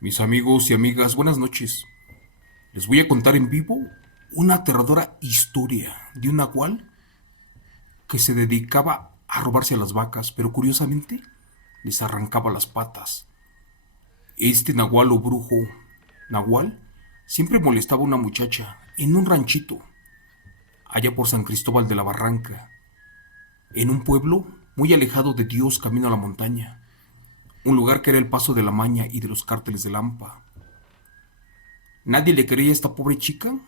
Mis amigos y amigas, buenas noches. Les voy a contar en vivo una aterradora historia de un nahual que se dedicaba a robarse a las vacas, pero curiosamente les arrancaba las patas. Este nahual o brujo nahual siempre molestaba a una muchacha en un ranchito, allá por San Cristóbal de la Barranca, en un pueblo muy alejado de Dios camino a la montaña, un lugar que era el paso de la Maña y de los cárteles de Lampa. Nadie le creía a esta pobre chica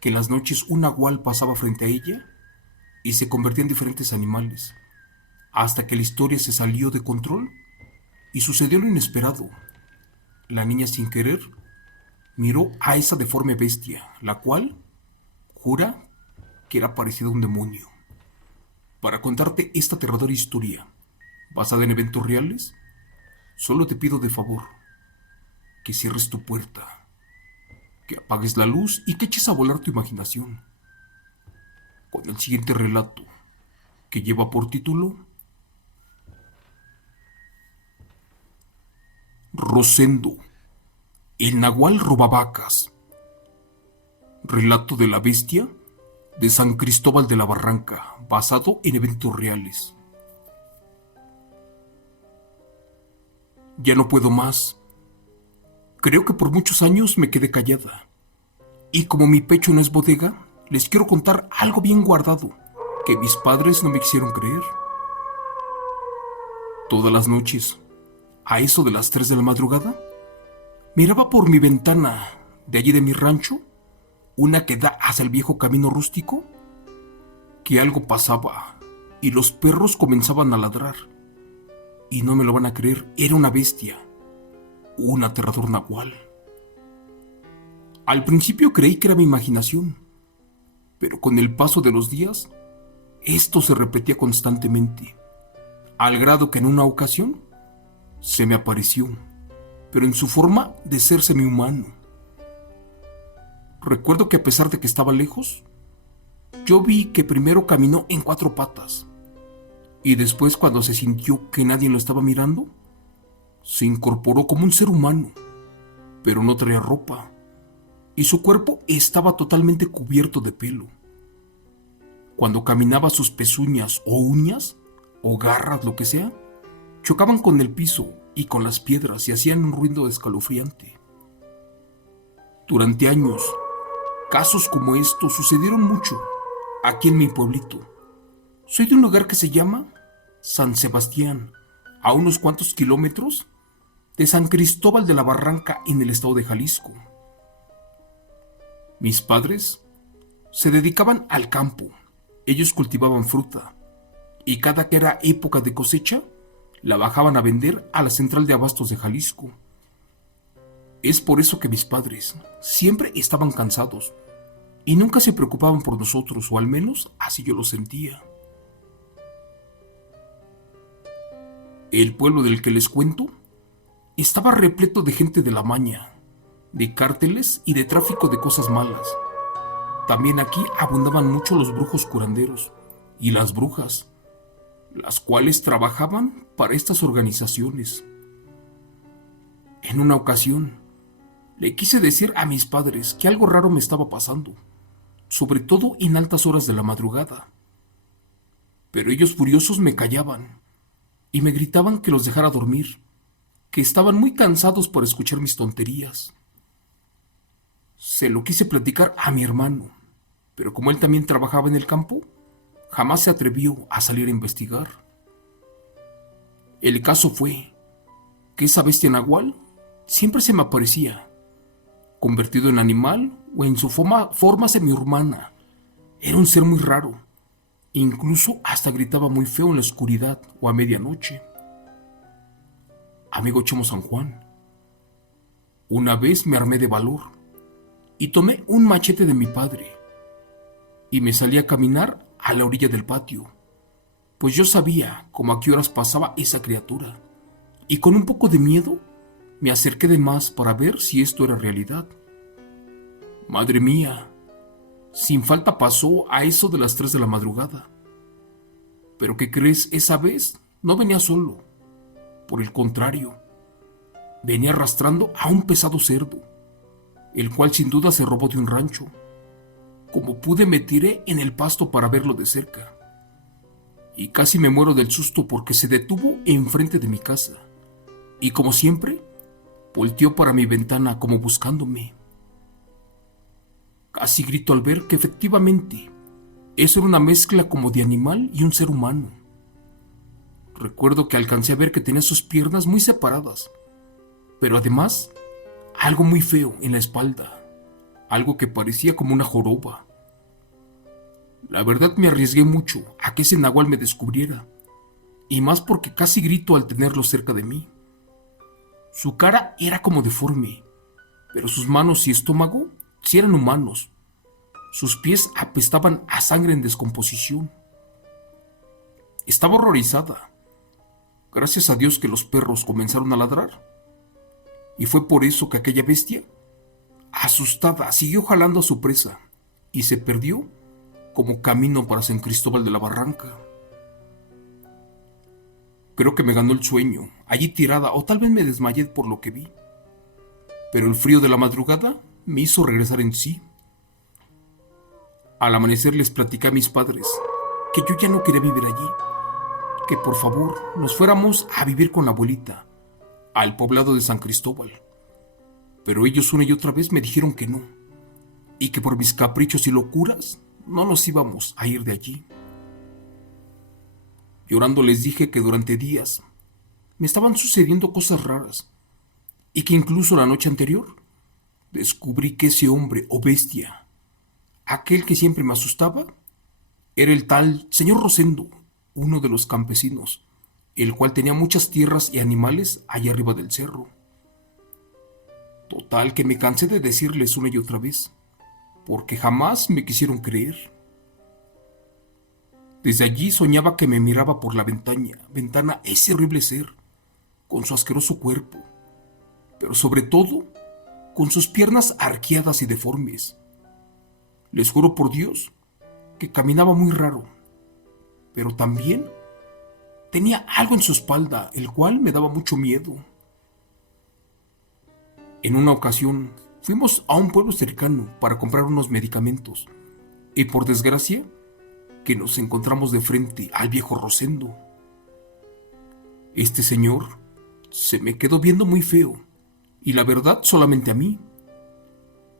que en las noches un nahual pasaba frente a ella y se convertía en diferentes animales, hasta que la historia se salió de control y sucedió lo inesperado. La niña sin querer miró a esa deforme bestia, la cual jura que era parecida a un demonio. Para contarte esta aterradora historia, basada en eventos reales, solo te pido de favor que cierres tu puerta, que apagues la luz y que eches a volar tu imaginación con el siguiente relato, que lleva por título Rosendo, el nahual robavacas. Relato de la bestia de San Cristóbal de la Barranca, basado en eventos reales. Ya no puedo más. Creo que por muchos años me quedé callada. Y como mi pecho no es bodega, les quiero contar algo bien guardado que mis padres no me quisieron creer. Todas las noches, a eso de las 3 de la madrugada, miraba por mi ventana de allí de mi rancho, una que da hacia el viejo camino rústico, que algo pasaba y los perros comenzaban a ladrar. Y no me lo van a creer, era una bestia, un aterrador nahual. Al principio creí que era mi imaginación, pero con el paso de los días, esto se repetía constantemente, al grado que en una ocasión se me apareció, pero en su forma de ser semihumano. Recuerdo que a pesar de que estaba lejos, yo vi que primero caminó en 4 patas, y después, cuando se sintió que nadie lo estaba mirando, se incorporó como un ser humano, pero no traía ropa, y su cuerpo estaba totalmente cubierto de pelo. Cuando caminaba, sus pezuñas o uñas, o garras, lo que sea, chocaban con el piso y con las piedras y hacían un ruido escalofriante. Durante años, casos como estos sucedieron mucho aquí en mi pueblito. Soy de un lugar que se llama San Sebastián, a unos cuantos kilómetros de San Cristóbal de la Barranca en el estado de Jalisco. Mis padres se dedicaban al campo. Ellos cultivaban fruta y cada que era época de cosecha, la bajaban a vender a la central de abastos de Jalisco. Es por eso que mis padres siempre estaban cansados y nunca se preocupaban por nosotros, o al menos así yo lo sentía. El pueblo del que les cuento estaba repleto de gente de la maña, de cárteles y de tráfico de cosas malas. También aquí abundaban mucho los brujos curanderos y las brujas, las cuales trabajaban para estas organizaciones. En una ocasión, le quise decir a mis padres que algo raro me estaba pasando, sobre todo en altas horas de la madrugada. Pero ellos furiosos me callaban y me gritaban que los dejara dormir, que estaban muy cansados por escuchar mis tonterías. Se lo quise platicar a mi hermano, pero como él también trabajaba en el campo, jamás se atrevió a salir a investigar. El caso fue que esa bestia nahual siempre se me aparecía, convertido en animal o en su forma semihumana. Era un ser muy raro, incluso hasta gritaba muy feo en la oscuridad o a medianoche. Amigo Chomo San Juan, una vez me armé de valor y tomé un machete de mi padre y me salí a caminar a la orilla del patio, pues yo sabía como a qué horas pasaba esa criatura, y con un poco de miedo me acerqué de más para ver si esto era realidad. Madre mía, sin falta pasó a eso de las 3 de la madrugada. Pero ¿qué crees? Esa vez no venía solo. Por el contrario, venía arrastrando a un pesado cerdo, el cual sin duda se robó de un rancho. Como pude me tiré en el pasto para verlo de cerca, y casi me muero del susto porque se detuvo enfrente de mi casa, y como siempre, volteó para mi ventana como buscándome. Casi grito al ver que efectivamente eso era una mezcla como de animal y un ser humano. Recuerdo que alcancé a ver que tenía sus piernas muy separadas, pero además algo muy feo en la espalda, algo que parecía como una joroba. La verdad me arriesgué mucho a que ese nahual me descubriera, y más porque casi grito al tenerlo cerca de mí. Su cara era como deforme, pero sus manos y estómago sí eran humanos. Sus pies apestaban a sangre en descomposición. Estaba horrorizada. Gracias a Dios que los perros comenzaron a ladrar. Y fue por eso que aquella bestia, asustada, siguió jalando a su presa y se perdió como camino para San Cristóbal de la Barranca. Creo que me ganó el sueño, allí tirada, o tal vez me desmayé por lo que vi. Pero el frío de la madrugada me hizo regresar en sí. Al amanecer les platicé a mis padres que yo ya no quería vivir allí, que por favor nos fuéramos a vivir con la abuelita, al poblado de San Cristóbal. Pero ellos una y otra vez me dijeron que no, y que por mis caprichos y locuras no nos íbamos a ir de allí. Llorando les dije que durante días me estaban sucediendo cosas raras, y que incluso la noche anterior descubrí que ese hombre o bestia, aquel que siempre me asustaba, era el tal señor Rosendo, uno de los campesinos, el cual tenía muchas tierras y animales allá arriba del cerro. Total que me cansé de decirles una y otra vez, porque jamás me quisieron creer. Desde allí soñaba que me miraba por la ventana ese horrible ser, con su asqueroso cuerpo, pero sobre todo con sus piernas arqueadas y deformes. Les juro por Dios que caminaba muy raro, pero también tenía algo en su espalda, el cual me daba mucho miedo. En una ocasión fuimos a un pueblo cercano para comprar unos medicamentos, y por desgracia que nos encontramos de frente al viejo Rosendo. Este señor se me quedó viendo muy feo, y la verdad solamente a mí.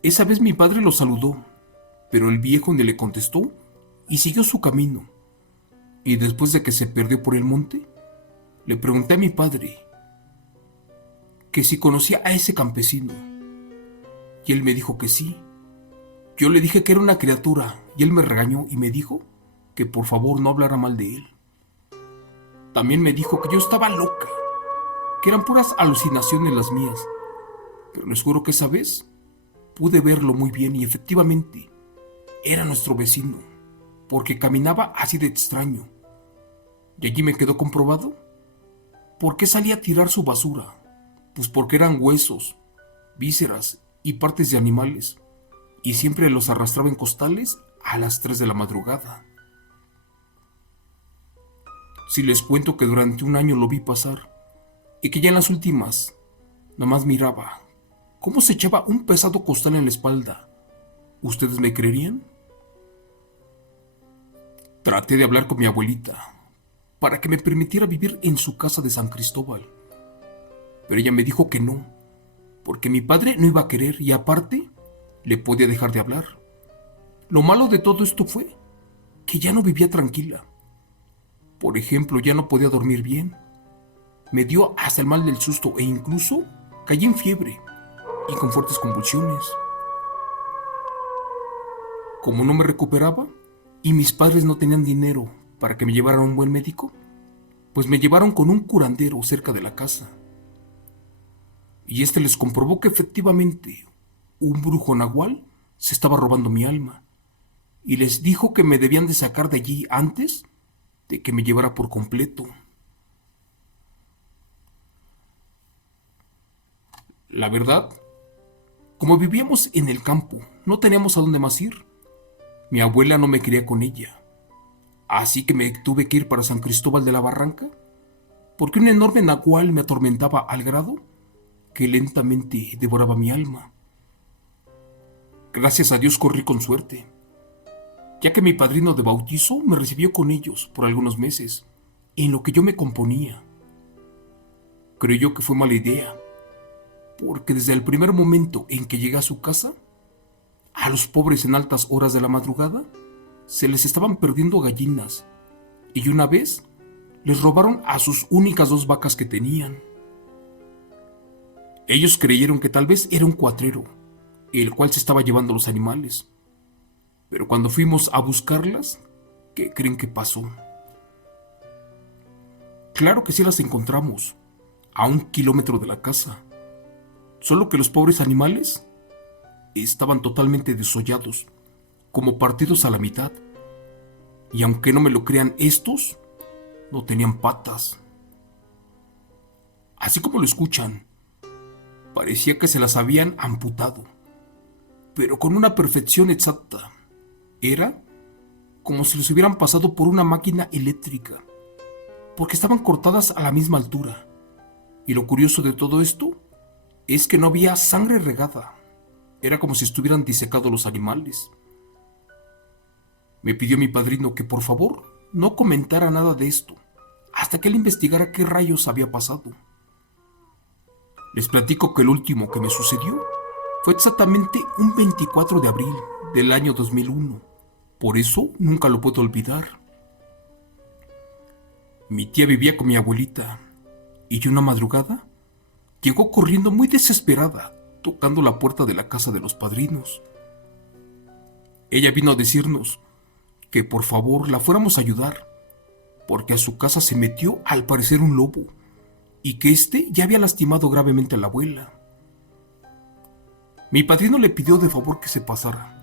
Esa vez mi padre lo saludó, pero el viejo ni le contestó y siguió su camino. Y después de que se perdió por el monte, le pregunté a mi padre que si conocía a ese campesino, y él me dijo que sí. Yo le dije que era una criatura, y él me regañó y me dijo que por favor no hablara mal de él. También me dijo que yo estaba loca, que eran puras alucinaciones las mías, pero les juro que esa vez pude verlo muy bien y efectivamente era nuestro vecino, porque caminaba así de extraño. Y allí me quedó comprobado por qué salía a tirar su basura, pues porque eran huesos, vísceras y partes de animales, y siempre los arrastraba en costales a las 3 de la madrugada. Si les cuento que durante un año lo vi pasar, y que ya en las últimas, nomás miraba cómo se echaba un pesado costal en la espalda, ¿ustedes me creerían? Traté de hablar con mi abuelita para que me permitiera vivir en su casa de San Cristóbal, pero ella me dijo que no, porque mi padre no iba a querer y aparte le podía dejar de hablar. Lo malo de todo esto fue que ya no vivía tranquila. Por ejemplo, ya no podía dormir bien. Me dio hasta el mal del susto e incluso caí en fiebre y con fuertes convulsiones. Como no me recuperaba y mis padres no tenían dinero para que me llevaran a un buen médico, pues me llevaron con un curandero cerca de la casa. Y este les comprobó que efectivamente un brujo nahual se estaba robando mi alma y les dijo que me debían de sacar de allí antes de que me llevara por completo. La verdad, como vivíamos en el campo, no teníamos a dónde más ir. Mi abuela no me quería con ella, así que me tuve que ir para San Cristóbal de la Barranca, porque un enorme nahual me atormentaba al grado que lentamente devoraba mi alma. Gracias a Dios corrí con suerte, ya que mi padrino de bautizo me recibió con ellos por algunos meses, en lo que yo me componía. Creo yo que fue mala idea, porque desde el primer momento en que llegué a su casa, a los pobres en altas horas de la madrugada, se les estaban perdiendo gallinas, y una vez les robaron a sus únicas 2 vacas que tenían. Ellos creyeron que tal vez era un cuatrero, el cual se estaba llevando los animales. Pero cuando fuimos a buscarlas, ¿qué creen que pasó? Claro que sí las encontramos, a 1 kilómetro de la casa. Solo que los pobres animales estaban totalmente desollados, como partidos a la mitad. Y aunque no me lo crean, estos no tenían patas. Así como lo escuchan, parecía que se las habían amputado, pero con una perfección exacta. Era como si los hubieran pasado por una máquina eléctrica, porque estaban cortadas a la misma altura. Y lo curioso de todo esto es que no había sangre regada. Era como si estuvieran disecados los animales. Me pidió mi padrino que por favor no comentara nada de esto, hasta que él investigara qué rayos había pasado. Les platico que el último que me sucedió fue exactamente un 24 de abril del año 2001. Por eso nunca lo puedo olvidar. Mi tía vivía con mi abuelita y una madrugada llegó corriendo muy desesperada, tocando la puerta de la casa de los padrinos. Ella vino a decirnos que por favor la fuéramos a ayudar, porque a su casa se metió al parecer un lobo y que éste ya había lastimado gravemente a la abuela. Mi padrino le pidió de favor que se pasara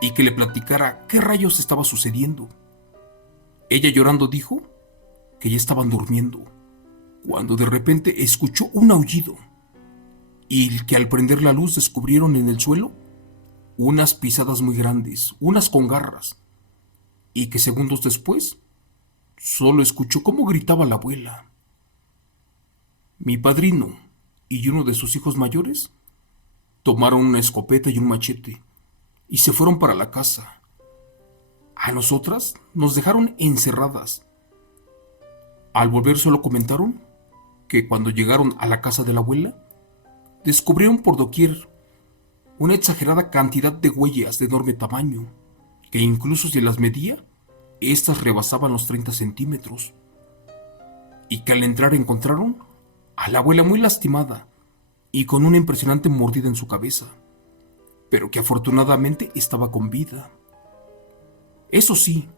y que le platicara qué rayos estaba sucediendo. Ella llorando dijo que ya estaban durmiendo, cuando de repente escuchó un aullido y que al prender la luz descubrieron en el suelo unas pisadas muy grandes, unas con garras, y que segundos después solo escuchó cómo gritaba la abuela. Mi padrino y uno de sus hijos mayores tomaron una escopeta y un machete y se fueron para la casa. A nosotras nos dejaron encerradas. Al volver solo comentaron que cuando llegaron a la casa de la abuela, descubrieron por doquier una exagerada cantidad de huellas de enorme tamaño, que incluso si las medía, estas rebasaban los 30 centímetros. Y que al entrar encontraron a la abuela muy lastimada y con una impresionante mordida en su cabeza, pero que afortunadamente estaba con vida. Eso sí,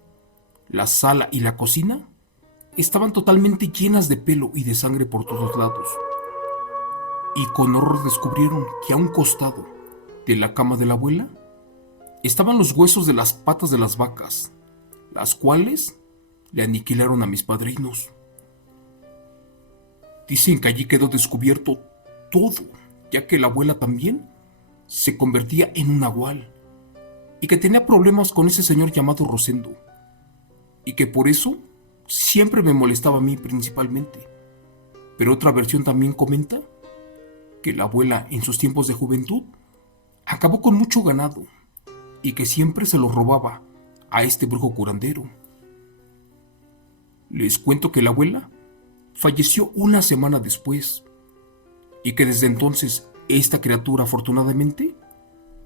la sala y la cocina estaban totalmente llenas de pelo y de sangre por todos lados. Y con horror descubrieron que a un costado de la cama de la abuela estaban los huesos de las patas de las vacas, las cuales le aniquilaron a mis padrinos. Dicen que allí quedó descubierto todo, ya que la abuela también se convertía en un nahual y que tenía problemas con ese señor llamado Rosendo y que por eso siempre me molestaba a mí principalmente. Pero otra versión también comenta que la abuela en sus tiempos de juventud acabó con mucho ganado y que siempre se lo robaba a este brujo curandero. Les cuento que la abuela falleció una semana después y que desde entonces esta criatura afortunadamente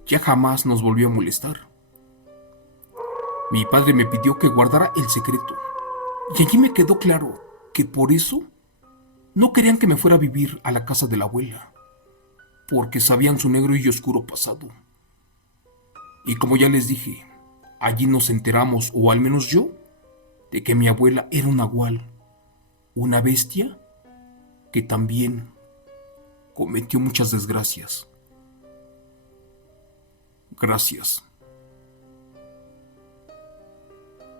ya jamás nos volvió a molestar. Mi padre me pidió que guardara el secreto y allí me quedó claro que por eso no querían que me fuera a vivir a la casa de la abuela, porque sabían su negro y oscuro pasado. Y como ya les dije, allí nos enteramos, o al menos yo, de que mi abuela era un nahual, una bestia que también cometió muchas desgracias. Gracias.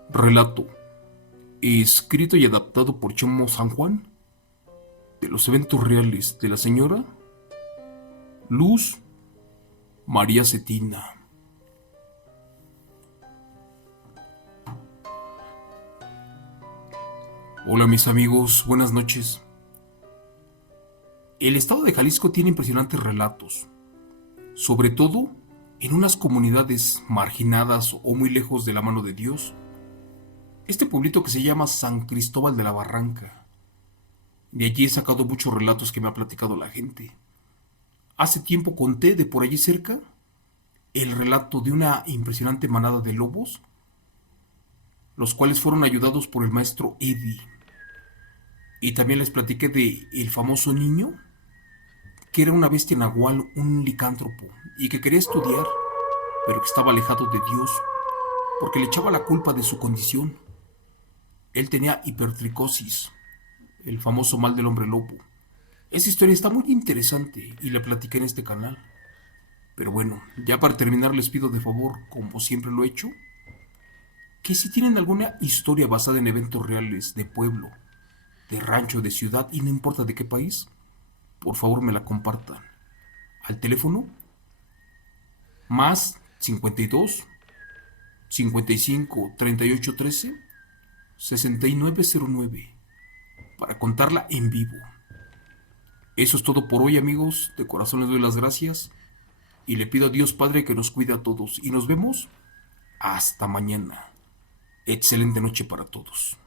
Relato, escrito y adaptado por Chemo San Juan, de los eventos reales de la señora Luz María Cetina. Hola mis amigos, buenas noches. El estado de Jalisco tiene impresionantes relatos, sobre todo en unas comunidades marginadas o muy lejos de la mano de Dios. Este pueblito que se llama San Cristóbal de la Barranca. De allí he sacado muchos relatos que me ha platicado la gente. Hace tiempo conté de por allí cerca el relato de una impresionante manada de lobos, los cuales fueron ayudados por el maestro Eddie. Y también les platiqué de el famoso niño, que era una bestia nahual, un licántropo, y que quería estudiar, pero que estaba alejado de Dios, porque le echaba la culpa de su condición. Él tenía hipertricosis, el famoso mal del hombre lobo. Esa historia está muy interesante y la platiqué en este canal. Pero bueno, ya para terminar les pido de favor, como siempre lo he hecho, que si tienen alguna historia basada en eventos reales de pueblo, de rancho, de ciudad y no importa de qué país, por favor me la compartan. Al teléfono más 52 55 38 13 6909 para contarla en vivo. Eso es todo por hoy, amigos. De corazón les doy las gracias y le pido a Dios Padre que nos cuide a todos y nos vemos hasta mañana. Excelente noche para todos.